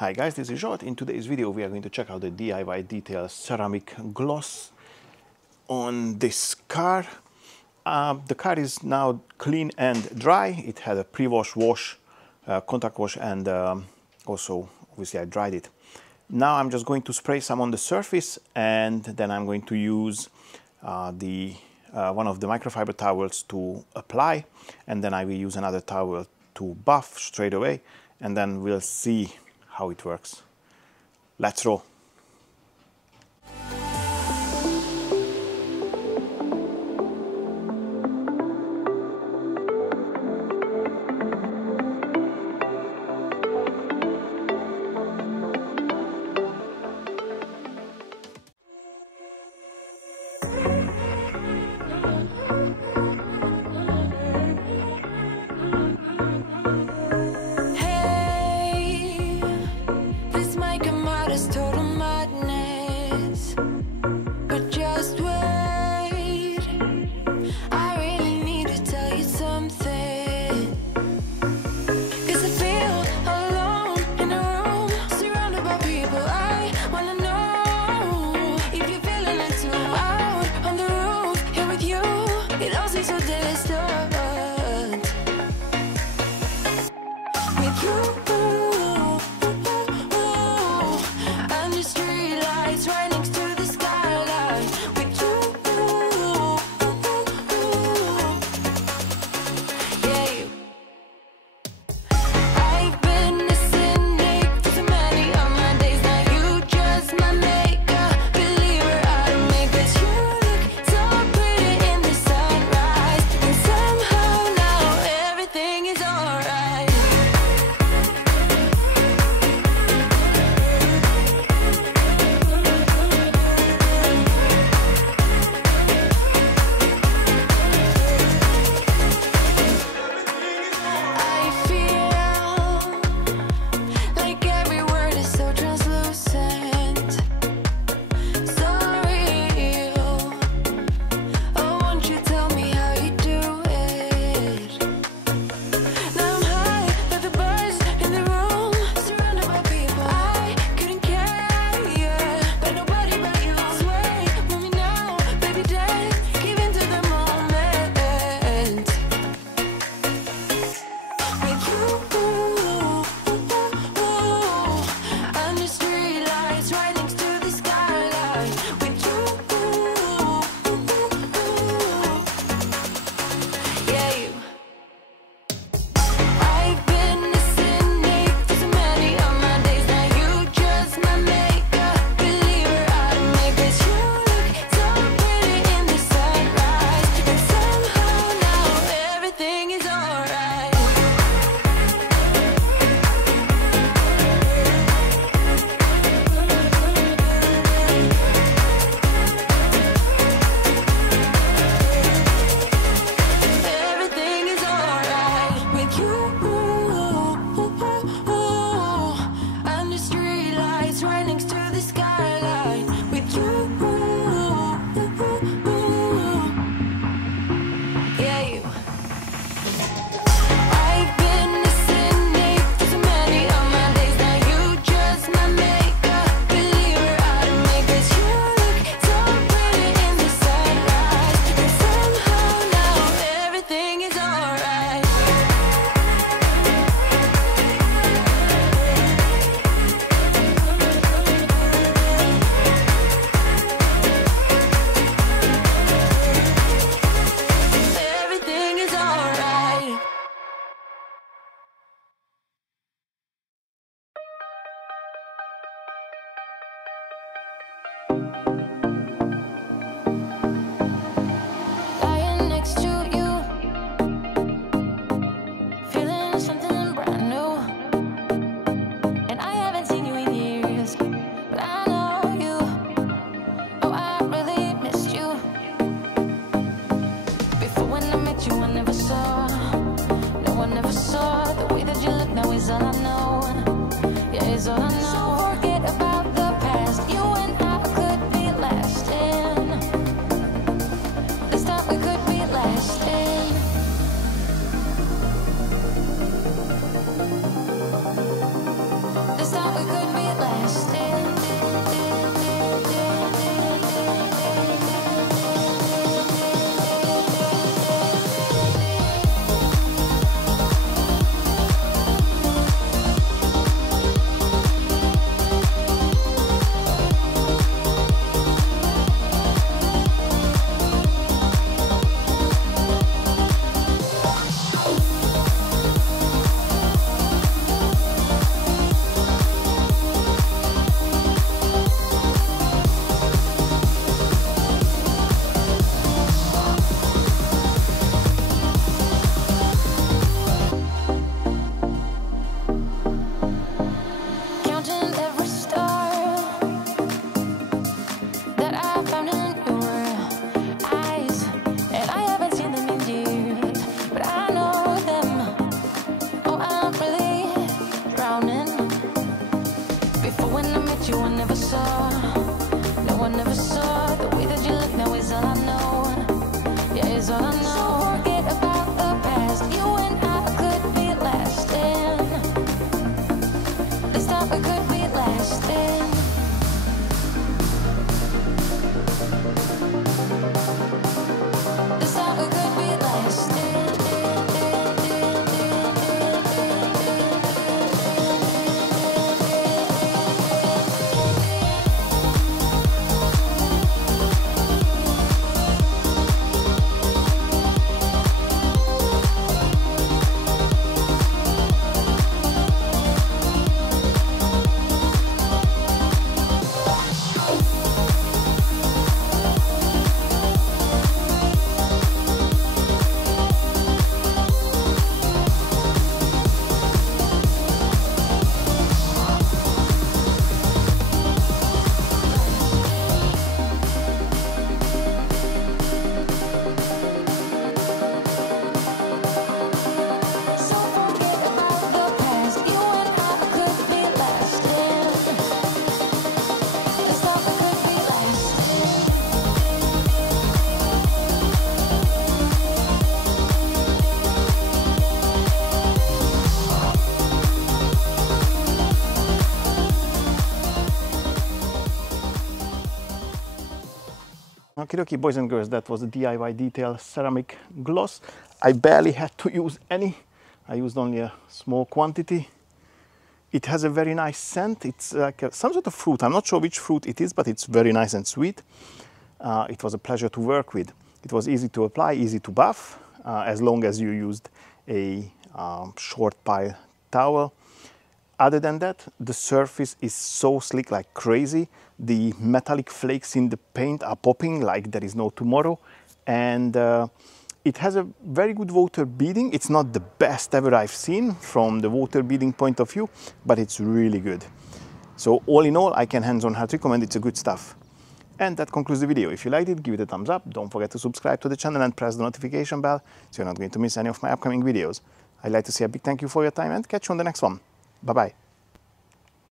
Hi guys, this is Zsolt. In today's video we are going to check out the DIY detail ceramic gloss on this car. The car is now clean and dry. It had a pre-wash, contact wash, and also obviously I dried it. Now I'm just going to spray some on the surface, and then I'm going to use one of the microfiber towels to apply, and then I will use another towel to buff straight away, and then we'll see how it works. Let's roll. Total we could be lasting. Okay, boys and girls, that was the DIY detail ceramic gloss. I barely had to use any. I used only a small quantity. It has a very nice scent. It's like some sort of fruit. I'm not sure which fruit it is, but it's very nice and sweet. It was a pleasure to work with. It was easy to apply, easy to buff, as long as you used a short pile towel. Other than that, the surface is so slick like crazy. The metallic flakes in the paint are popping like there is no tomorrow. And it has a very good water beading. It's not the best ever I've seen from the water beading point of view, but it's really good. So all in all, I can hands-on recommend. It's a good stuff. And that concludes the video. If you liked it, give it a thumbs up. Don't forget to subscribe to the channel and press the notification bell so you're not going to miss any of my upcoming videos. I'd like to say a big thank you for your time and catch you on the next one. Bye-bye.